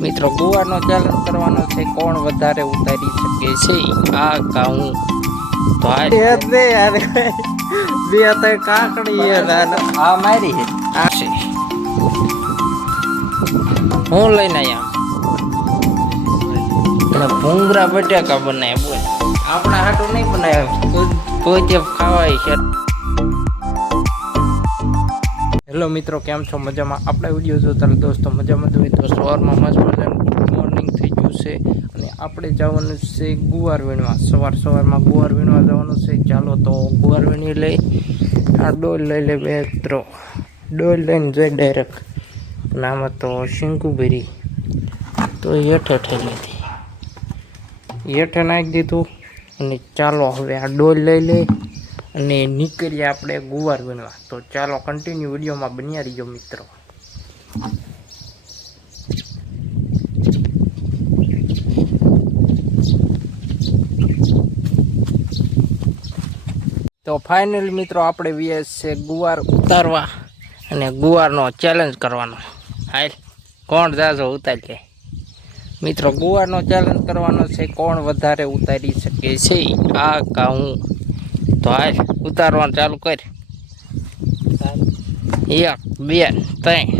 મિત્રો ગુવારનો ચેલેન્જ કરવાનો છે, કોણ વધારે ઉતારી શકે છે આ ઘઉં. તો આ બે અત્યારે કાકડી આ મારી છે આ છે હું લઈને આવ્યા ભૂંગરા બટાકા બનાવ્યા. બોલ આપણા હાટું નહીં બનાવ્યા, પોતે ખાવાય છે. હેલો મિત્રો, કેમ છો? મજામાં? આપણા વિડીયો જોતા દોસ્તો મજામાં જોઈએ તો સવારમાં મસ્ત મજાનું ગુડ મોર્નિંગ થઈ ગયું છે અને આપણે જવાનું છે ગુવાર વીણવા. સવારમાં ગુવાર વીણવા જવાનું છે. ચાલો તો ગુવાર વીણી લઈ. આ ડોલ લઈ લે બે મિત્રો, ડોલ લઈને જઈ ડાયરેક્ટ. અને આમાં તો શીંકુ ભરી તો હેઠે થઈ લીધી, હેઠે નાખી દીધું. અને ચાલો હવે આ ડોલ લઈ લે અને નીકળીએ આપણે ગુવાર વીણવા. તો ચાલો કન્ટિન્યુ વિડીયોમાં બન્યા રહીજો મિત્રો. તો ફાઇનલી મિત્રો આપણે વીએસ છે ગુવાર ઉતારવા અને ગુવારનો ચેલેન્જ કરવાનો. હાલ કોણ જાજો ઉતારી લે મિત્રો. ગુવારનો ચેલેન્જ કરવાનો છે, કોણ વધારે ઉતારી શકે છે આ ઘઉં. તો હાલ ઉતારવાનું ચાલુ કર. 1 2 3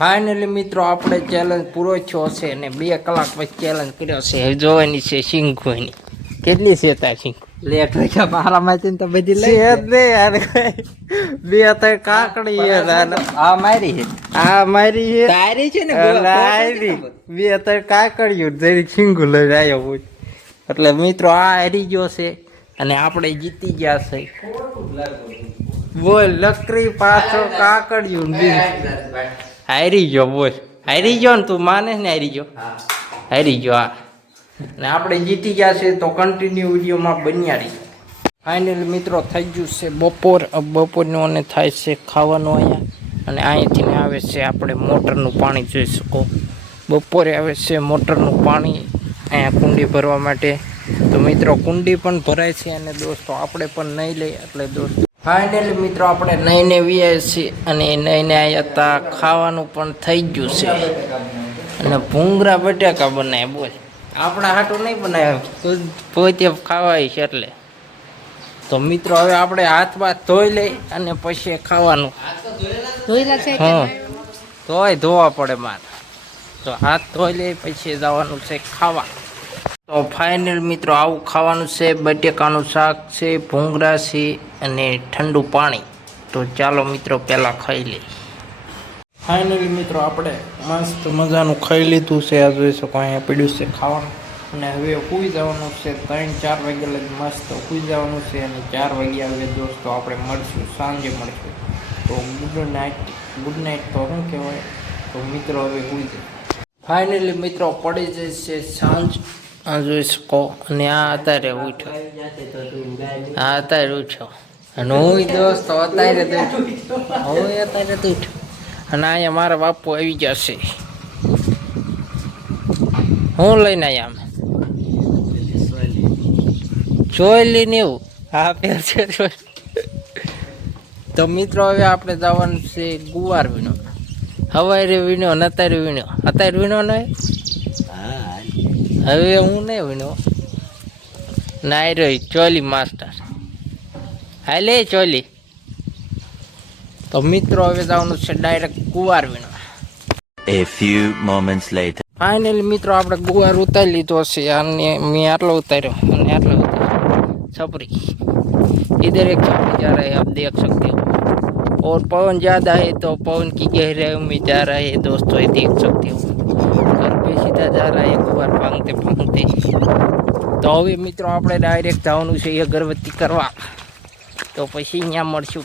ફાઇનલી મિત્રો આપણે ચેલેન્જ પૂરો થયો છે અને 2 કલાક પછી ચેલેન્જ કર્યો છે. હવે જોવાની છે શીંગોની કેટલી છે તાર શીંગો. લેટ હોય કે મારા માંથી તો બધી લઈ દે યાર. બે અત્યારે કાકડી આ મારી છે, આ મારી છે, તારી છે ને લારી. બે અત્યારે કાકડીયું જરી શીંગું લઈ આવ્યો હું. એટલે મિત્રો આ હારી ગયો છે અને આપણે જીતી ગયા છે. બોલ લકરી પાછો કાકડીયું હારી ગયો. બોલ હારી ગયો ને તું માને ને? હારી ગયો, હારી ગયો. હા ને આપણે જીતી ગયા છે. તો કન્ટિન્યુ વિડીયોમાં બન્યા રહી. ફાઇનલી મિત્રો થઈ ગયું છે બપોર. બપોરનું અને થાય છે ખાવાનું અહીંયા. અને અહીંથી આવે છે આપણે મોટરનું પાણી જોઈ શકો. બપોરે આવે છે મોટરનું પાણી અહીંયા કુંડી ભરવા માટે. તો મિત્રો કુંડી પણ ભરાય છે અને દોસ્તો આપણે પણ નહીં લઈએ. એટલે દોસ્તો ફાઇનલી મિત્રો આપણે નહીને વીએ છીએ અને નહીને આવ્યા હતા. ખાવાનું પણ થઈ ગયું છે અને ભૂંગરા બટાકા બનાવ્યા. બોલ આપણા હાટું નહીં બનાવ્યા, પોતે ખાવાય છે. એટલે તો મિત્રો હવે આપણે હાથ બાથ ધોઈ લઈ અને પછી ખાવાનું. હા ધોય ધોવા પડે મારે. તો હાથ ધોઈ લઈ પછી જવાનું છે ખાવા. તો ફાઇનલ મિત્રો આવું ખાવાનું છે. બટેકાનું શાક છે, ભૂંગળા છે અને ઠંડુ પાણી. તો ચાલો મિત્રો પહેલાં ખાઈ લઈએ. ફાઇનલી મિત્રો આપણે મસ્ત મજાનું ખાઈ લીધું છે. આ જોઈ શકો અહીંયા પીડ્યું છે ખાવાનું. અને હવે સૂઈ જવાનું છે. 3-4 વાગ્યા લગી મસ્ત સૂઈ જવાનું છે. અને 4 વાગ્યા હવે દોસ્તો આપણે મળશું, સાંજે મળશું. તો ગુડ નાઇટ તો શું કહેવાય. તો મિત્રો હવે સૂઈ જાય. ફાઇનલી મિત્રો પડી જશે સાંજ. આ જોઈ શકો. અને આ અત્યારે ઉઠ્યો, આ અત્યારે ઉઠ્યો. અને હું દોસ્તો અત્યારે તો ઉઠ્યો. અને અહીંયા મારા બાપુ આવી ગયા છે. હું લઈને આવ્યા અમે ચોયલી ને એવું હા પેર છે તો મિત્રો હવે આપણે જવાનું છે ગુવાર વીણો હવારે વીણો ને અત્યારે વીણો ને હવે હું નહીં વીણો નાઈ રહી ચોલી માસ્ટર હાલે ચોલી તો મિત્રો હવે જવાનું છે ડાયરેક્ટ ગુવાર વીણો. A few moments later. Finally મિત્રો આપણે ગુવાર ઉતારી લીધો છે અને મેં આટલો ઉતાર્યો અને આટલો ઉતાર્યો छपरी इधर एक छपरी जा रहा है आप देख सकते हो और पवन ज़्यादा है तो पवन की गहराई में जा रहा है दोस्तों ये देख सकते हो घर पे सीधा जा रहा है गुवार फांगते फांगते तो હવે મિત્રો આપણે ડાયરેક્ટ જવાનું છે અગરબત્તી કરવા તો પછી અહીંયા મળશું.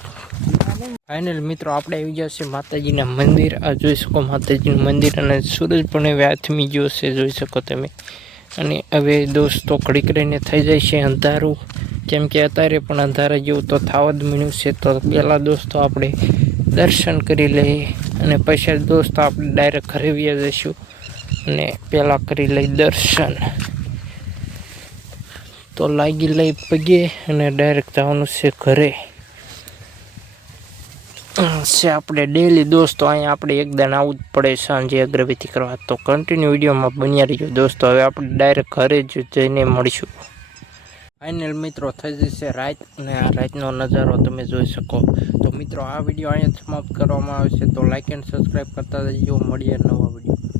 ફાઇનલ મિત્રો આપણે આવી ગયા છે માતાજીના મંદિર આ જોઈ શકો માતાજીનું મંદિર અને સૂરજ પણ હવે આથમી ગયો છે જોઈ શકો તમે અને હવે દોસ્તો ઘડીક રહીને થઈ જાય છે અંધારું કેમ કે અત્યારે પણ અંધારા જેવું તો થવા જ મળ્યું છે તો પહેલાં દોસ્તો આપણે દર્શન કરી લઈએ અને પછી દોસ્તો આપણે ડાયરેક્ટ ઘરે વ્યા જઈશું અને પહેલાં કરી લઈ દર્શન તો લાગી લઈ પગે અને ડાયરેક્ટ જવાનું છે ઘરે છે આપણે ડેલી દોસ્તો અહીંયા આપણે એકદમ આવવું જ પડે સાંજે અગરબત્તી કરવા તો કન્ટિન્યુ વિડીયોમાં બન્યા રહીજો દોસ્તો હવે આપણે ડાયરેક્ટ ઘરે જ જઈને મળીશું. ફાઇનલ મિત્રો થઈ જશે રાત અને આ રાતનો નજારો તમે જોઈ શકો તો મિત્રો આ વિડીયો અહીંયા સમાપ્ત કરવામાં આવે છે તો લાઇક એન્ડ સબસ્ક્રાઈબ કરતા જજો મળીએ નવા વિડીયો.